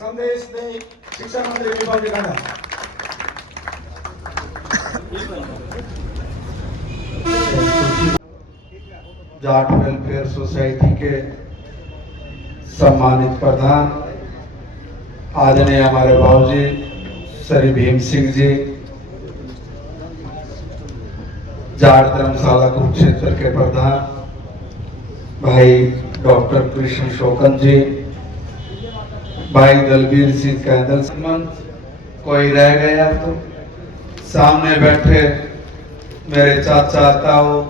संदेश में शिक्षा मंत्री विभाग दिखाना। जाट वेलफेयर सोसाइटी के सम्मानित प्रधान आदरणीय हमारे बाबूजी श्री भीम सिंह जी, जाट धर्मशाला कुरुक्षेत्र के प्रधान भाई डॉक्टर कृष्ण शोकन जी, भाई दलबीर सिंह कैदल, कोई रह गया तो सामने बैठे मेरे चाचा ताऊ,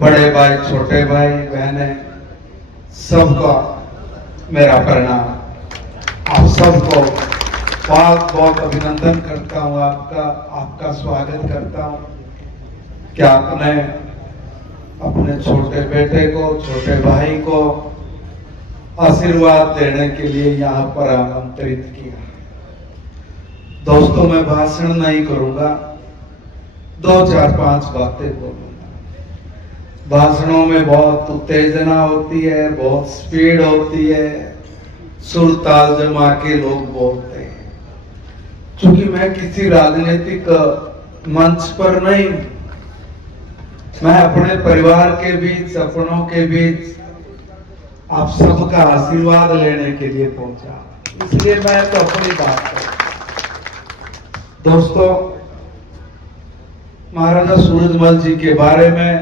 बड़े भाई छोटे भाई बहने, सबका मेरा प्रणाम। आप सबको बहुत बहुत अभिनंदन करता हूँ, आपका स्वागत करता हूँ कि आपने अपने छोटे बेटे को, छोटे भाई को आशीर्वाद देने के लिए यहाँ पर आमंत्रित किया। दोस्तों, मैं भाषण नहीं करूंगा, 2-4-5 बातें बोलूंगा। भाषणों में बहुत उत्तेजना होती है, बहुत स्पीड होती है, सुर ताल जमा के लोग बोलते हैं। क्योंकि मैं किसी राजनीतिक मंच पर नहीं, मैं अपने परिवार के बीच, अपनों के बीच आप सबका आशीर्वाद लेने के लिए पहुंचा, इसलिए मैं तो अपनी बात करूं। दोस्तों, महाराजा सूरजमल जी के बारे में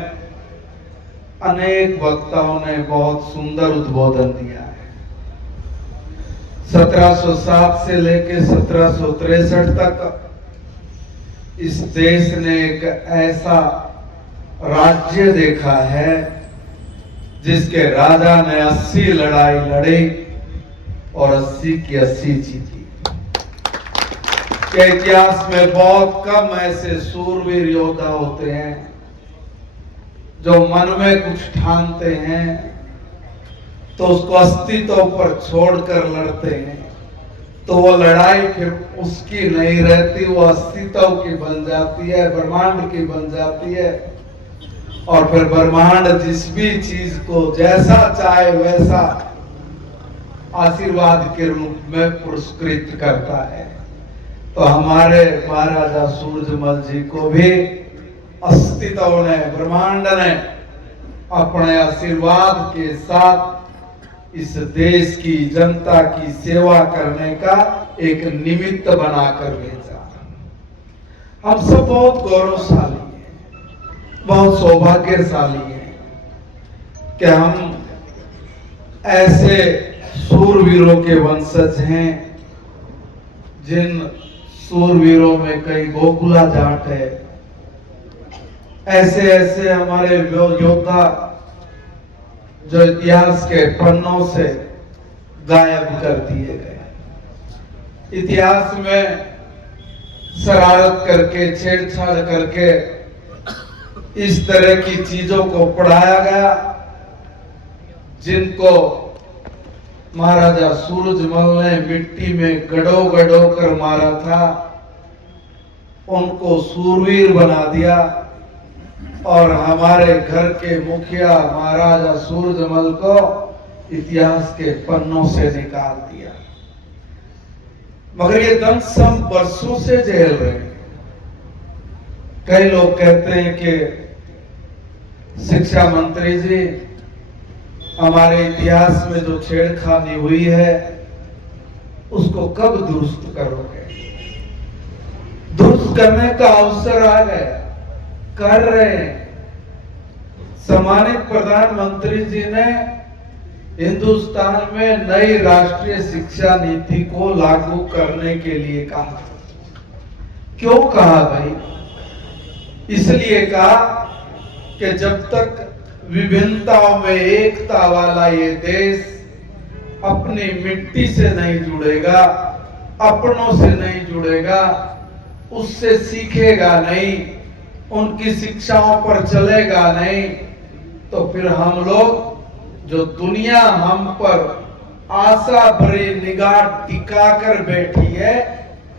अनेक वक्ताओं ने बहुत सुंदर उद्बोधन दिया है। 1707 से लेकर 1763 तक इस देश ने एक ऐसा राज्य देखा है जिसके राजा ने 80 लड़ाई लड़ी और 80 की 80 जीती। के इतिहास में बहुत कम ऐसे सूरवीर योद्धा होते हैं जो मन में कुछ ठानते हैं तो उसको अस्तित्व पर छोड़कर लड़ते हैं, तो वो लड़ाई फिर उसकी नहीं रहती, वो अस्तित्व की बन जाती है, ब्रह्मांड की बन जाती है। और फिर ब्रह्मांड जिस भी चीज को जैसा चाहे वैसा आशीर्वाद के रूप में पुरस्कृत करता है। तो हमारे महाराजा सूरजमल जी को भी अस्तित्व ने, ब्रह्मांड ने अपने आशीर्वाद के साथ इस देश की जनता की सेवा करने का एक निमित्त बनाकर भेजा। हम सब बहुत गौरवशाली, बहुत सौभाग्यशाली है कि हम ऐसे सूरवीरों के वंशज हैं, जिन सूरवीरों में कई गोकुला जाट है। ऐसे ऐसे हमारे योद्धा जो इतिहास के पन्नों से गायब कर दिए गए, इतिहास में शरारत करके, छेड़छाड़ करके इस तरह की चीजों को पढ़ाया गया जिनको महाराजा सूरजमल ने मिट्टी में गड़ो गड़ो कर मारा था, उनको सूरवीर बना दिया और हमारे घर के मुखिया महाराजा सूरजमल को इतिहास के पन्नों से निकाल दिया। मगर ये दंश हम वर्षों से झेल रहे हैं। कई लोग कहते हैं कि शिक्षा मंत्री जी, हमारे इतिहास में जो छेड़खानी हुई है उसको कब दुरुस्त करोगे? दुरुस्त करने का अवसर आ गया, कर रहे हैं। सम्मानित प्रधानमंत्री जी ने हिंदुस्तान में नई राष्ट्रीय शिक्षा नीति को लागू करने के लिए कहा। क्यों कहा भाई? इसलिए कहा कि जब तक विभिन्नताओं में एकता वाला ये देश अपनी मिट्टी से नहीं जुड़ेगा, अपनों से नहीं जुड़ेगा, उससे सीखेगा नहीं, उनकी शिक्षाओं पर चलेगा नहीं, तो फिर हम लोग, जो दुनिया हम पर आशा भरी निगाह टिकाकर बैठी है,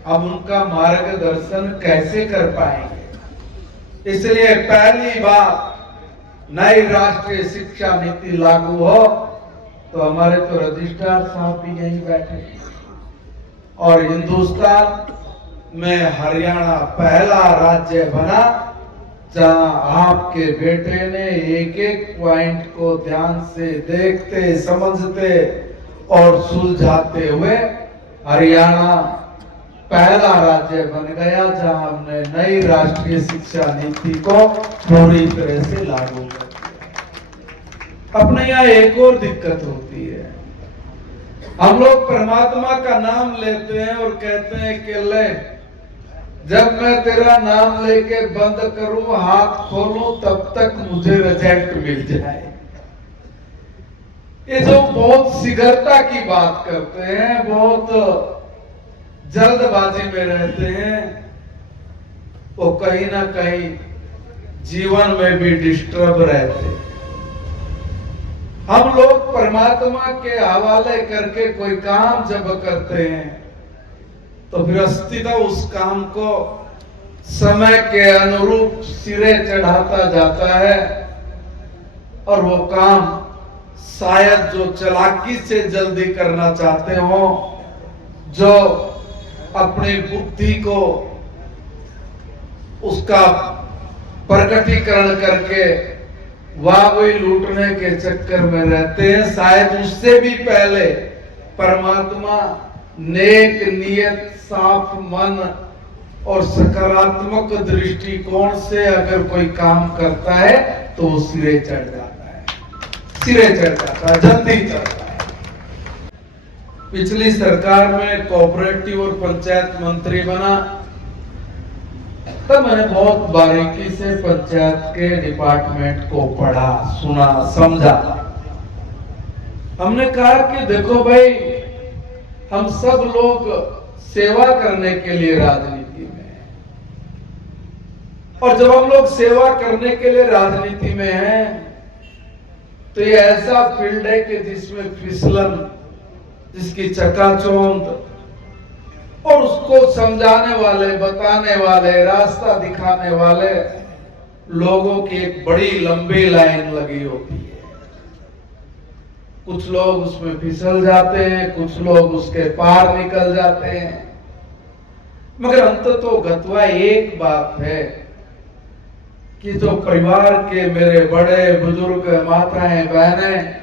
हम उनका मार्गदर्शन कैसे कर पाएंगे? इसलिए पहली बार नई राष्ट्रीय शिक्षा नीति लागू हो, तो हमारे तो रजिस्ट्रार साहब भी यहीं बैठे और हिंदुस्तान में हरियाणा पहला राज्य बना जहां आपके बेटे ने एक एक पॉइंट को ध्यान से देखते समझते और सुलझाते हुए हरियाणा पहला राज्य बन गया जहां हमने नई राष्ट्रीय शिक्षा नीति को पूरी तरह से लागू कर दिया। अपने यहाँ एक और दिक्कत होती है, हम लोग परमात्मा का नाम लेते हैं और कहते हैं कि ले जब मैं तेरा नाम लेके बंद करूं हाथ खोलूं तब तक मुझे रिजल्ट मिल जाए। ये जो बहुत शीघ्रता की बात करते हैं, बहुत जल्दबाजी में रहते हैं, वो कहीं ना कहीं जीवन में भी डिस्टर्ब रहते हैं। हम लोग परमात्मा के हवाले करके कोई काम जब करते हैं तो गृहस्थीता उस काम को समय के अनुरूप सिरे चढ़ाता जाता है और वो काम शायद जो चालाकी से जल्दी करना चाहते हो, जो अपनी बुद्धि को उसका प्रकटीकरण करके वाह लूटने के चक्कर में रहते हैं, शायद उससे भी पहले परमात्मा नेक नियत साफ मन और सकारात्मक दृष्टिकोण से अगर कोई काम करता है तो वो सिरे चढ़ जाता है, सिरे चढ़ जाता है, जल्दी चढ़ता है। पिछली सरकार में कोऑपरेटिव और पंचायत मंत्री बना तब मैंने बहुत बारीकी से पंचायत के डिपार्टमेंट को पढ़ा, सुना, समझा। हमने कहा कि देखो भाई, हम सब लोग सेवा करने के लिए राजनीति में हैं और जब हम लोग सेवा करने के लिए राजनीति में हैं तो ये ऐसा फील्ड है कि जिसमें फिसलन, जिसकी चकाचौंध और उसको समझाने वाले, बताने वाले, रास्ता दिखाने वाले लोगों की एक बड़ी लंबी लाइन लगी होती है। कुछ लोग उसमें फिसल जाते हैं, कुछ लोग उसके पार निकल जाते हैं, मगर अंततोगत्वा एक बात है कि जो परिवार के मेरे बड़े बुजुर्ग, माताएं, बहनें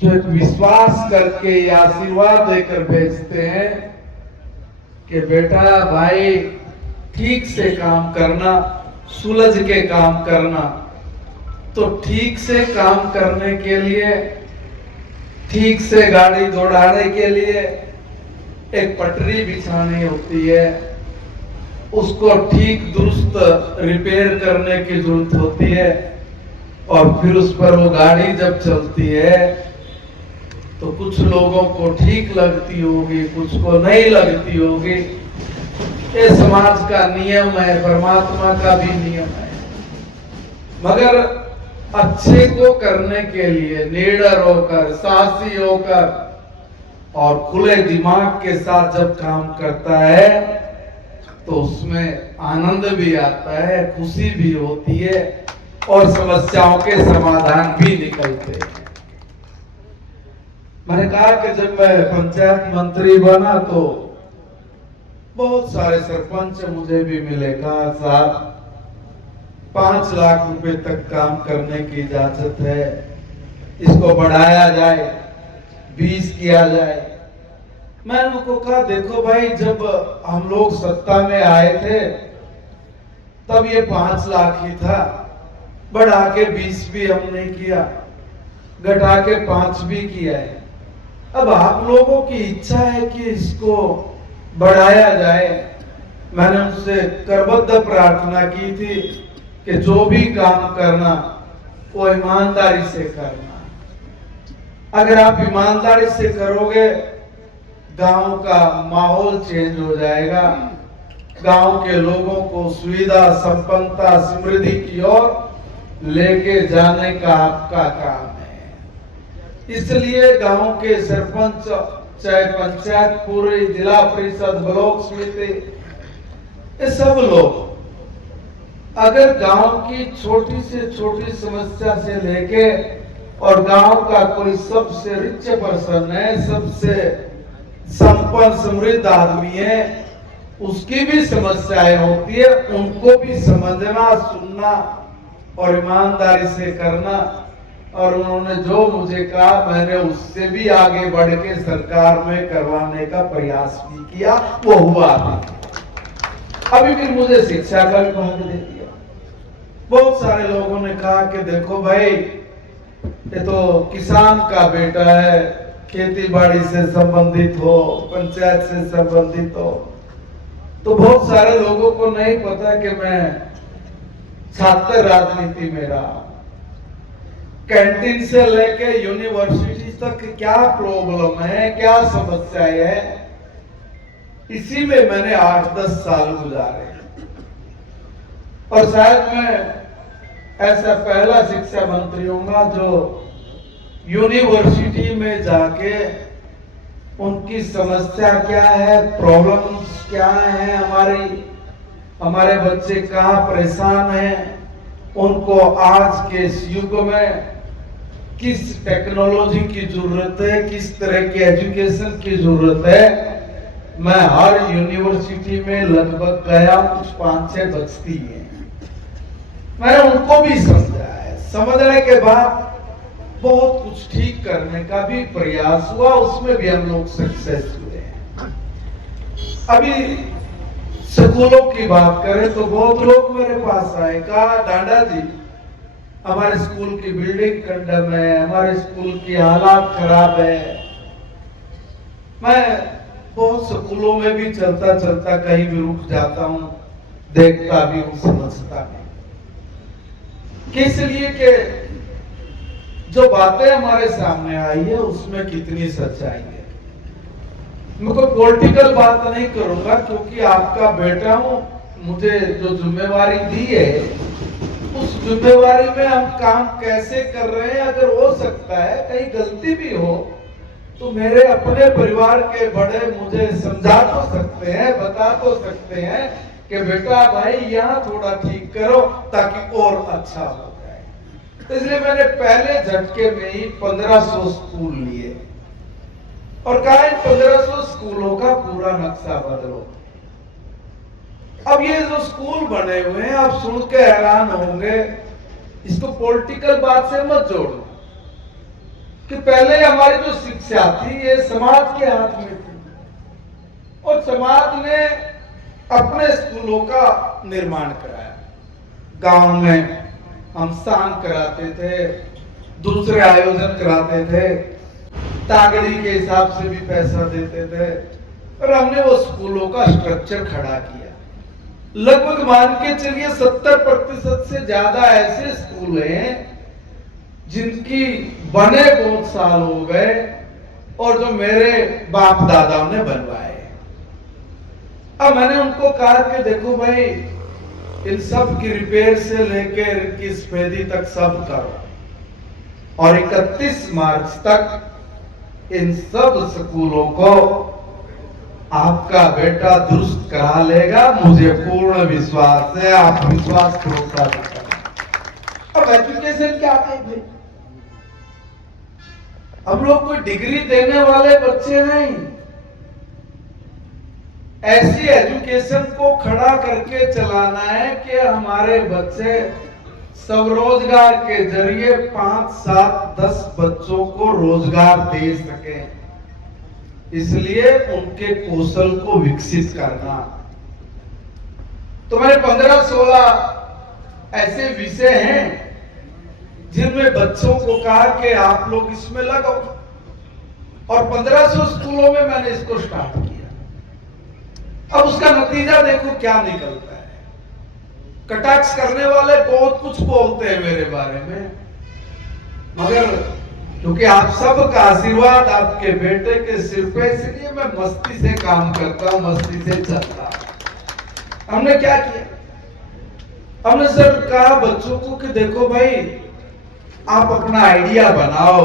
जो एक विश्वास करके या आशीर्वाद देकर भेजते हैं कि बेटा भाई ठीक से काम करना, सुलझ के काम करना, तो ठीक से काम करने के लिए, ठीक से गाड़ी दौड़ाने के लिए एक पटरी बिछानी होती है, उसको ठीक दुरुस्त रिपेयर करने की जरूरत होती है और फिर उस पर वो गाड़ी जब चलती है तो कुछ लोगों को ठीक लगती होगी, कुछ को नहीं लगती होगी। ये समाज का नियम है, परमात्मा का भी नियम है। मगर अच्छे को करने के लिए निडर होकर, साहसी होकर और खुले दिमाग के साथ जब काम करता है तो उसमें आनंद भी आता है, खुशी भी होती है और समस्याओं के समाधान भी निकलते हैं। मैंने कहा कि जब मैं पंचायत मंत्री बना तो बहुत सारे सरपंच मुझे भी मिले, कहा साहब 5 लाख रुपए तक काम करने की इजाजत है, इसको बढ़ाया जाए, 20 किया जाए। मैंने उनको कहा देखो भाई, जब हम लोग सत्ता में आए थे तब ये 5 लाख ही था, बढ़ा के 20 भी हमने किया, घटा के 5 भी किया है। अब आप लोगों की इच्छा है कि इसको बढ़ाया जाए। मैंने उनसे करबद्ध प्रार्थना की थी कि जो भी काम करना वो ईमानदारी से करना। अगर आप ईमानदारी से करोगे गांव का माहौल चेंज हो जाएगा, गांव के लोगों को सुविधा, संपन्नता, समृद्धि की ओर लेके जाने का आपका काम है। इसलिए गांव के सरपंच, चाहे पंचायत, पूरी जिला परिषद, ब्लॉक समिति, ये सब लोग अगर गांव की छोटी से छोटी समस्या से लेके और गांव का कोई सबसे रिच पर्सन है, सबसे संपन्न समृद्ध आदमी है, उसकी भी समस्याएं होती है, उनको भी समझना, सुनना और ईमानदारी से करना। और उन्होंने जो मुझे कहा मैंने उससे भी आगे बढ़ के सरकार में करवाने का प्रयास भी किया, वो हुआ भी। अभी फिर मुझे शिक्षा का विभाग दे दिया। बहुत सारे लोगों ने कहा कि देखो भाई, ये तो किसान का बेटा है, खेती बाड़ी से संबंधित हो, पंचायत से संबंधित हो। तो बहुत सारे लोगों को नहीं पता कि मैं छात्र राजनीति में रहा। कैंटीन से लेके यूनिवर्सिटी तक क्या प्रॉब्लम है, क्या समस्याएं है, इसी में मैंने 8-10 साल गुजारे। और शायद मैं ऐसा पहला शिक्षा मंत्री होऊंगा जो यूनिवर्सिटी में जाके उनकी समस्या क्या है, प्रॉब्लम्स क्या है, हमारे बच्चे कहाँ परेशान हैं, उनको आज के इस युग में किस टेक्नोलॉजी की जरूरत है, किस तरह की एजुकेशन की जरूरत है। मैं हर यूनिवर्सिटी में लगभग गया, कुछ 5-6 बचती है, मैंने उनको भी समझा है। समझने के बाद बहुत कुछ ठीक करने का भी प्रयास हुआ, उसमें भी हम लोग सक्सेस हुए हैं। अभी स्कूलों की बात करें तो बहुत लोग मेरे पास आए, कहा डांडा जी हमारे स्कूल की बिल्डिंग कंडम है, हमारे स्कूल की हालात खराब है। मैं बहुत स्कूलों में भी चलता चलता कहीं भी रुक जाता हूँ, देखता भी हूँ, समझता नहीं कि इसलिए कि जो बातें हमारे सामने आई है उसमें कितनी सच्चाई है। मैं कोई पॉलिटिकल बात नहीं करूंगा क्योंकि आपका बेटा हूं, मुझे जो जिम्मेवारी दी है उस जिम्मेवारी में हम काम कैसे कर रहे हैं, अगर हो सकता है कहीं गलती भी हो तो मेरे अपने परिवार के बड़े मुझे समझा तो सकते हैं, बता तो सकते हैं कि बेटा भाई यहाँ थोड़ा ठीक करो ताकि और अच्छा हो जाए। तो इसलिए मैंने पहले झटके में ही 1500 स्कूल लिए और कहा 1500 स्कूलों का पूरा नक्शा बदलो। अब ये जो स्कूल बने हुए हैं आप सुन के हैरान होंगे, इसको पॉलिटिकल बात से मत जोड़ो कि पहले हमारी जो शिक्षा थी ये समाज के हाथ में थी और समाज ने अपने स्कूलों का निर्माण कराया। गांव में हम स्थान कराते थे, दूसरे आयोजन कराते थे, तागड़ी के हिसाब से भी पैसा देते थे और हमने वो स्कूलों का स्ट्रक्चर खड़ा किया। लगभग मान के चलिए 70% से ज्यादा ऐसे स्कूल हैं जिनकी बने बहुत साल हो गए और जो मेरे बाप दादाओं ने बनवाए। अब मैंने उनको कहा कि देखो भाई इन सब की रिपेयर से लेकर इनकी सफेदी तक सब करो और 31 मार्च तक इन सब स्कूलों को आपका बेटा दुरुस्त करा लेगा, मुझे पूर्ण विश्वास है। आप विश्वास भरोसा करें। अब एजुकेशन क्या है भाई, हम लोग कोई डिग्री देने वाले बच्चे नहीं, ऐसी एजुकेशन को खड़ा करके चलाना है कि हमारे बच्चे स्वरोजगार के जरिए 5, 7, 10 बच्चों को रोजगार दे सके। इसलिए उनके कौशल को विकसित करना। तो मैंने 15-16 ऐसे विषय हैं जिनमें बच्चों को कहा कि आप लोग इसमें लगाओ और 1500 स्कूलों में मैंने इसको स्टार्ट किया। अब उसका नतीजा देखो क्या निकलता है। कटाक्ष करने वाले बहुत कुछ बोलते हैं मेरे बारे में, मगर क्योंकि आप सबका आशीर्वाद आपके बेटे के सिर पे, इसलिए मैं मस्ती से काम करता हूं, मस्ती से चलता। हमने क्या किया, हमने सर कहा बच्चों को कि देखो भाई आप अपना आइडिया बनाओ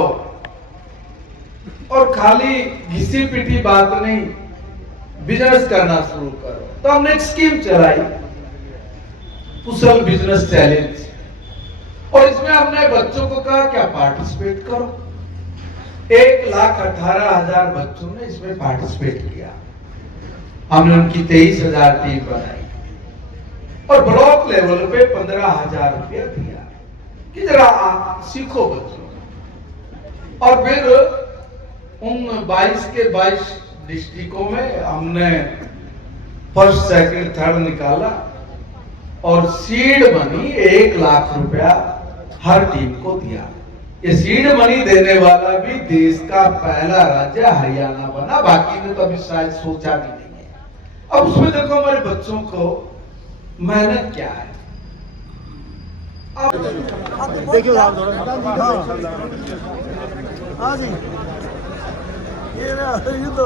और खाली घिसी पिटी बात नहीं, बिजनेस करना शुरू करो। तो हमने एक स्कीम चलाई, कुशल बिजनेस चैलेंज। और इसमें हमने बच्चों को कहा क्या पार्टिसिपेट करो। 1,18,000 बच्चों ने इसमें पार्टिसिपेट किया। हमने उनकी 23,000 टीम बनाई और ब्लॉक लेवल पे 15,000 रुपया दिया कि जरा सीखो बच्चों। और फिर उन 22 के 22 डिस्ट्रिक्टों में हमने फर्स्ट सेकंड थर्ड निकाला और सीड मनी 1 लाख रुपया हर टीम को दिया। ये सीड मनी देने वाला भी देश का पहला राज्य हरियाणा बना, बाकी ने तो अभी शायद सोचा भी नहीं है। अब उसमें देखो हमारे बच्चों को मेहनत क्या है। देखिए हाँ जी ये तो